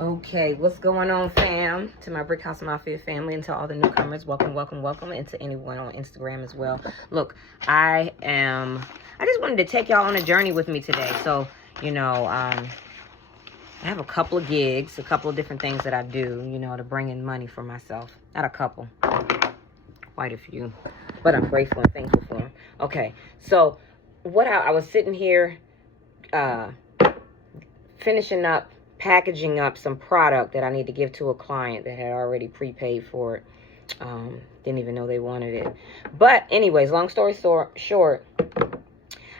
Okay, what's going on, fam? To my Brickhouse Mafia family and to all the newcomers, welcome, welcome, welcome, and to anyone on Instagram as well. Look, I just wanted to take y'all on a journey with me today. So, I have a couple of gigs, a couple of different things that I do, to bring in money for myself. Not a couple, quite a few, but I'm grateful and thankful for them. Okay, so what I was sitting here finishing up, packaging up some product that I need to give to a client that had already prepaid for it. Didn't even know they wanted it. But anyways, long story short,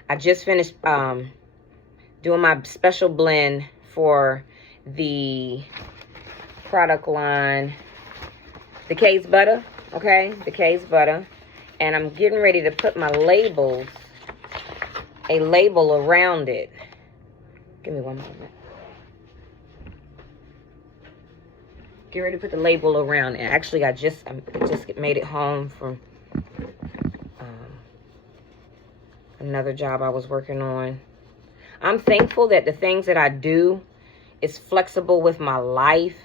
I just finished doing my special blend for the product line, the K's butter, okay? The K's butter. And I'm getting ready to put my label around it. Give me one moment. Get ready to put the label around it. Actually, I just made it home from another job I was working on. I'm thankful that the things that I do is flexible with my life.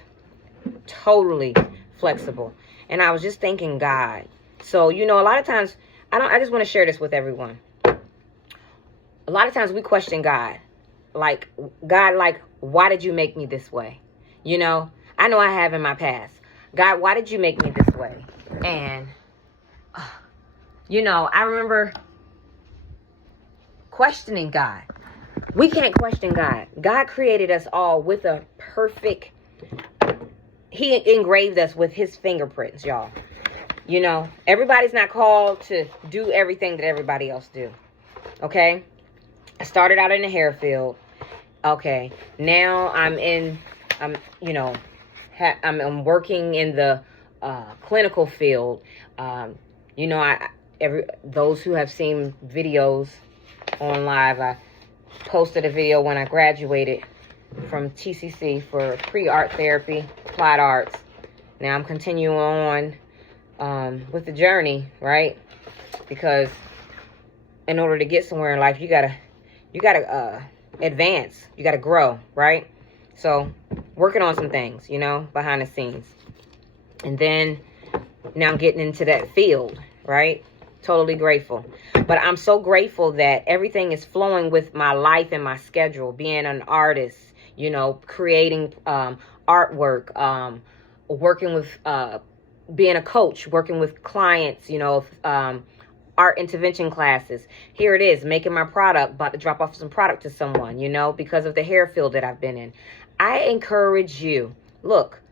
Totally flexible. And I was just thanking God. So, a lot of times, I just want to share this with everyone. A lot of times we question God. Like, God, why did you make me this way? I know I have in my past. God, why did you make me this way? And, I remember questioning God. We can't question God. God created us all with a perfect, he engraved us with his fingerprints, y'all. Everybody's not called to do everything that everybody else do. Okay? I started out in the hair field. Okay. Now I'm working in the clinical field. Those who have seen videos on live, I posted a video when I graduated from TCC for pre-art therapy, applied arts. Now I'm continuing on with the journey, right? Because in order to get somewhere in life, you gotta advance. You gotta grow, right? So working on some things, behind the scenes. And then now I'm getting into that field, right? Totally grateful. But I'm so grateful that everything is flowing with my life and my schedule. Being an artist, creating artwork, working with, being a coach, working with clients, art intervention classes. Here it is, making my product, about to drop off some product to someone, because of the hair field that I've been in. I encourage you, look,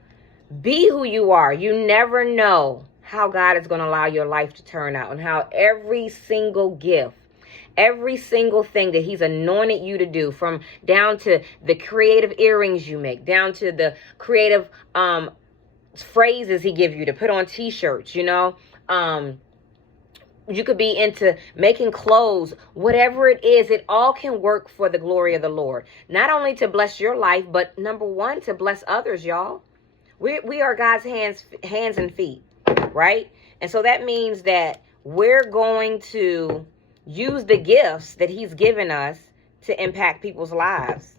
be who you are. You never know how God is going to allow your life to turn out and how every single gift, every single thing that he's anointed you to do, from down to the creative earrings you make, down to the creative phrases he gives you to put on t-shirts, you could be into making clothes, whatever it is, it all can work for the glory of the Lord. Not only to bless your life, but number one, to bless others, y'all. We are God's hands and feet, right? And so that means that we're going to use the gifts that he's given us to impact people's lives,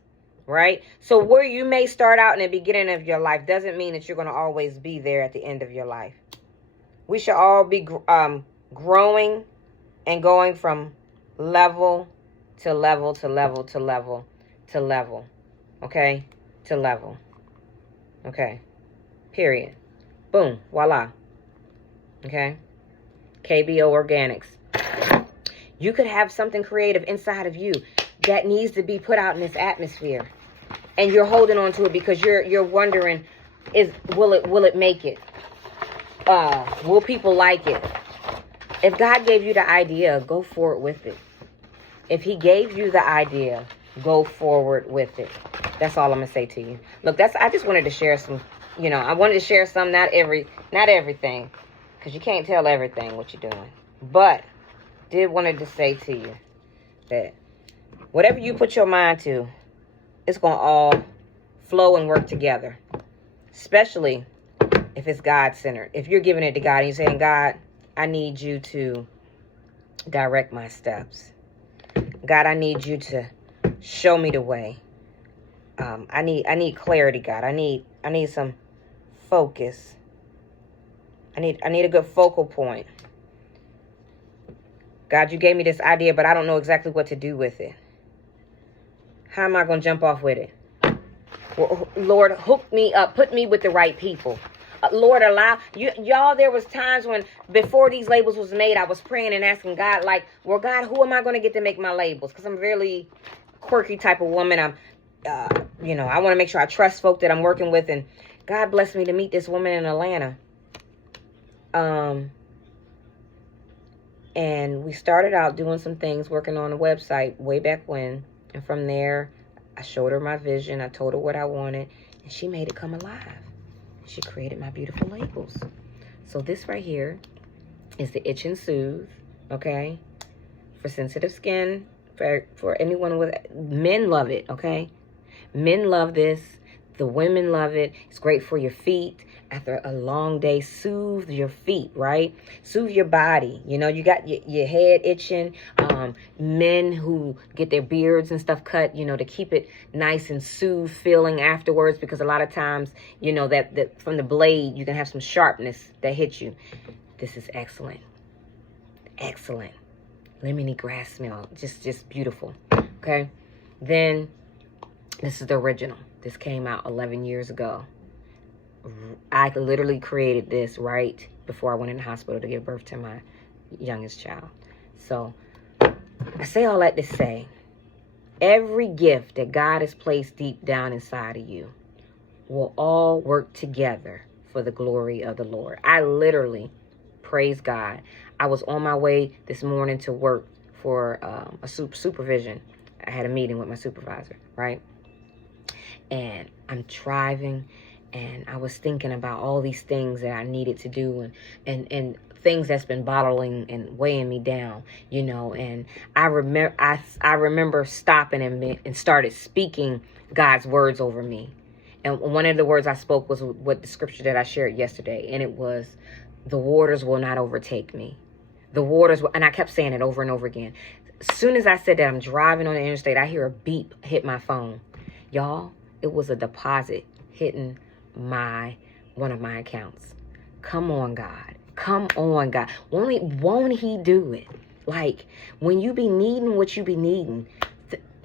right? So where you may start out in the beginning of your life doesn't mean that you're going to always be there at the end of your life. We should all be growing and going from level to level to level to level to level. Okay? To level. Okay. Period. Boom. Voila. Okay? KBOrganics. You could have something creative inside of you that needs to be put out in this atmosphere. And you're holding on to it because you're wondering, will it make it? Will people like it? If God gave you the idea, go forward with it. If he gave you the idea, go forward with it. That's all I'm going to say to you. Look, I just wanted to share some, I wanted to share some, not everything, because you can't tell everything what you're doing. But did wanted to say to you that whatever you put your mind to, it's going to all flow and work together. Especially if it's God-centered. If you're giving it to God and you're saying, God, I need you to direct my steps. God, I need you to show me the way. I need clarity, God. I need some focus. I need a good focal point. God, you gave me this idea, but I don't know exactly what to do with it. How am I going to jump off with it? Well, Lord, hook me up. Put me with the right people. Lord, allow y'all. There was times when before these labels was made, I was praying and asking God, like, well, God, who am I going to get to make my labels? Because I'm a really quirky type of woman. I'm, I want to make sure I trust folk that I'm working with. And God blessed me to meet this woman in Atlanta. And we started out doing some things, working on a website way back when. And from there, I showed her my vision. I told her what I wanted. And she made it come alive. She created my beautiful labels. So this right here is the Itch and Soothe, okay? For sensitive skin, for anyone with, men love it, okay? Men love this. The women love it. It's great for your feet. After a long day, soothe your feet, right? Soothe your body. You know, you got your head itching. Men who get their beards and stuff cut, you know, to keep it nice and soothe feeling afterwards, because a lot of times, you know, that from the blade, you can have some sharpness that hits you. This is excellent. Excellent. Lemony grass smell. Just beautiful. Okay. Then this is the original. This came out 11 years ago. I literally created this right before I went in the hospital to give birth to my youngest child. So I say all that to say, every gift that God has placed deep down inside of you will all work together for the glory of the Lord. I literally, praise God, I was on my way this morning to work for a supervision. I had a meeting with my supervisor, right? And I'm driving, and I was thinking about all these things that I needed to do, and things that's been bottling and weighing me down, you know. And I remember stopping and started speaking God's words over me. And one of the words I spoke was what the scripture that I shared yesterday, and it was, the waters will not overtake me. The waters will, and I kept saying it over and over again. As soon as I said that, I'm driving on the interstate, I hear a beep hit my phone. Y'all, it was a deposit hitting one of my accounts. Come on, God. Come on, God. Won't he do it? Like, when you be needing what you be needing,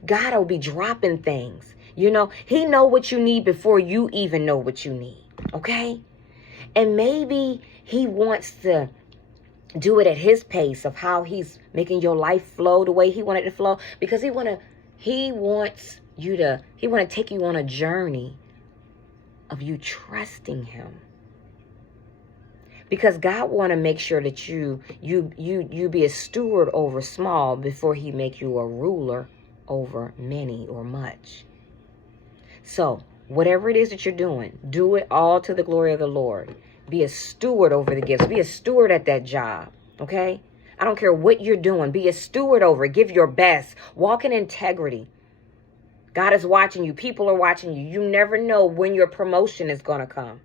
God will be dropping things. You know, he know what you need before you even know what you need. Okay? And maybe he wants to do it at his pace of how he's making your life flow the way he wanted it to flow, because he want to take you on a journey of you trusting him. Because God want to make sure that you be a steward over small before he make you a ruler over many or much. So whatever it is that you're doing, do it all to the glory of the Lord. Be a steward over the gifts. Be a steward at that job. Okay? I don't care what you're doing. Be a steward over it. Give your best. Walk in integrity. God is watching you. People are watching you. You never know when your promotion is going to come.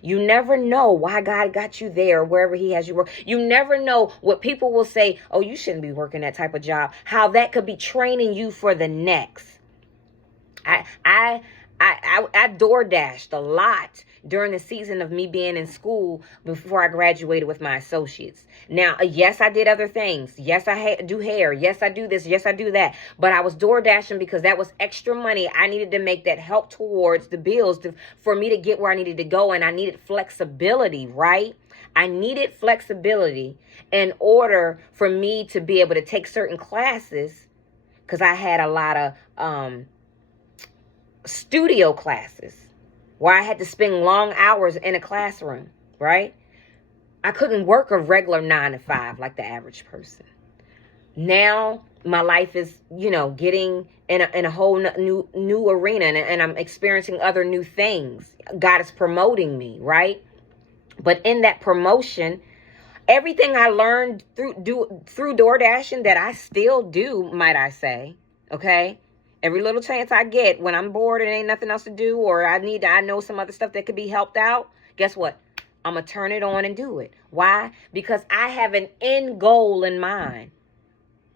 You never know why God got you there, wherever he has you work. You never know what people will say, oh, you shouldn't be working that type of job. How that could be training you for the next. I door dashed a lot during the season of me being in school before I graduated with my associates. Now, yes, I did other things. Yes, I do hair. Yes, I do this. Yes, I do that. But I was door dashing because that was extra money I needed to make that help towards the bills for me to get where I needed to go. And I needed flexibility, right? I needed flexibility in order for me to be able to take certain classes, because I had a lot of studio classes where I had to spend long hours in a classroom, right? I couldn't work a regular 9 to 5 like the average person. Now my life is, getting in a whole new arena, and I'm experiencing other new things. God is promoting me, right? But in that promotion, everything I learned through door dashing that I still do, might I say, okay? Every little chance I get when I'm bored and ain't nothing else to do, or I know some other stuff that could be helped out, guess what? I'm going to turn it on and do it. Why? Because I have an end goal in mind.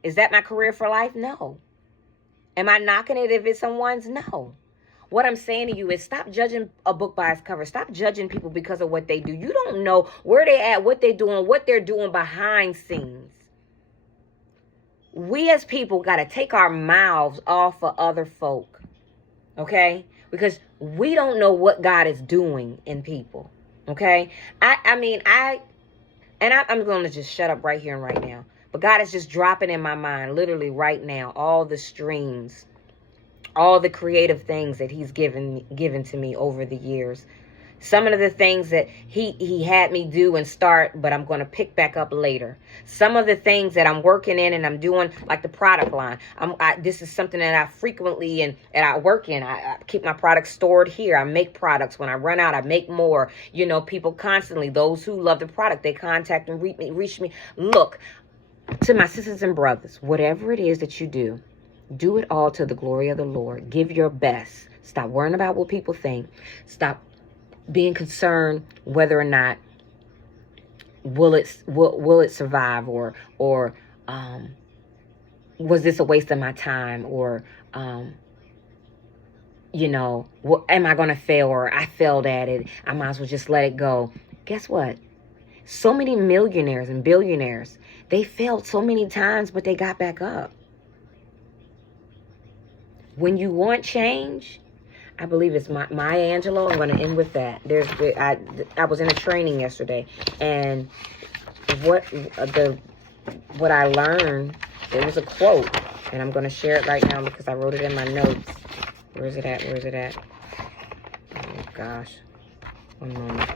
Is that my career for life? No. Am I knocking it if it's someone's? No. what I'm saying to you is stop judging a book by its cover. Stop judging people because of what they do. You don't know where they at, what they're doing behind scenes. We as people got to take our mouths off of other folk. Okay? Because we don't know what God is doing in people. Okay? I'm going to just shut up right here and right now. But God is just dropping in my mind, literally right now, all the streams, all the creative things that he's given to me over the years. Some of the things that he had me do and start, but I'm going to pick back up later. Some of the things that I'm working in and I'm doing, like the product line. This is something that I frequently and I work in. I keep my products stored here. I make products. When I run out, I make more. You know, people constantly, those who love the product, they contact and reach me. Look, to my sisters and brothers, whatever it is that you do it all to the glory of the Lord. Give your best. Stop worrying about what people think. Stop being concerned whether or not will it survive, or was this a waste of my time, or you know, am I going to fail, or I failed at it, I might as well just let it go. Guess what? So many millionaires and billionaires, they failed so many times, but they got back up. When you want change, I believe it's Maya Angelou. I'm going to end with that. I was in a training yesterday, and what I learned, there was a quote, and I'm going to share it right now because I wrote it in my notes. Where is it at? Oh, gosh. One moment.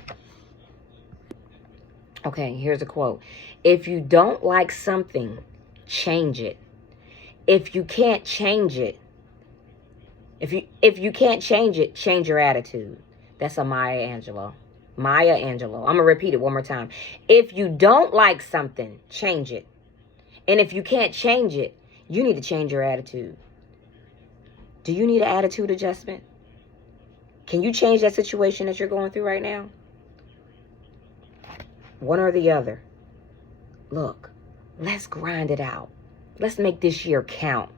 Okay, here's a quote. If you don't like something, change it. If you can't change it, if you can't change it, change your attitude. That's a Maya Angelou. Maya Angelou. I'm going to repeat it one more time. If you don't like something, change it. And if you can't change it, you need to change your attitude. Do you need an attitude adjustment? Can you change that situation that you're going through right now? One or the other. Look, let's grind it out. Let's make this year count.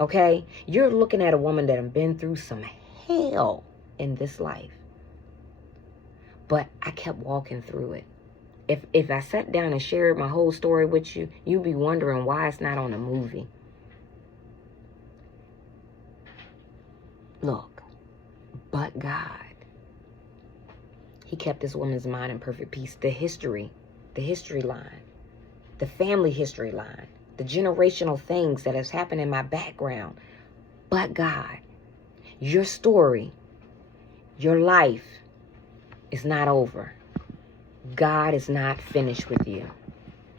Okay? You're looking at a woman that has been through some hell in this life. But I kept walking through it. If I sat down and shared my whole story with you, you'd be wondering why it's not on a movie. Look, but God, he kept this woman's mind in perfect peace. The history line, the family history line, the generational things that has happened in my background. But God, your story, your life is not over. God is not finished with you.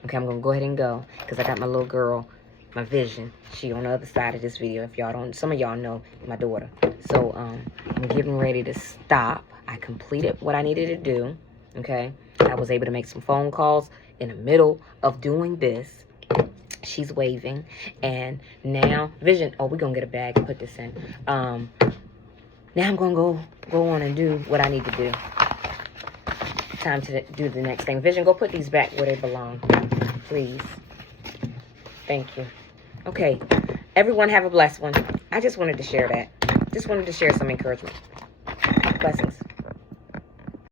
Okay, I'm going to go ahead and go because I got my little girl, my vision. She on the other side of this video. If y'all don't, some of y'all know my daughter. So I'm getting ready to stop. I completed what I needed to do. Okay, I was able to make some phone calls in the middle of doing this. She's waving, and now Vision. Oh, we're gonna get a bag and put this in. Now I'm gonna go on and do what I need to do. Time to do the next thing. Vision, go put these back where they belong, please. Thank you. Okay, everyone have a blessed one. I just wanted to share that. Just wanted to share some encouragement. Blessings.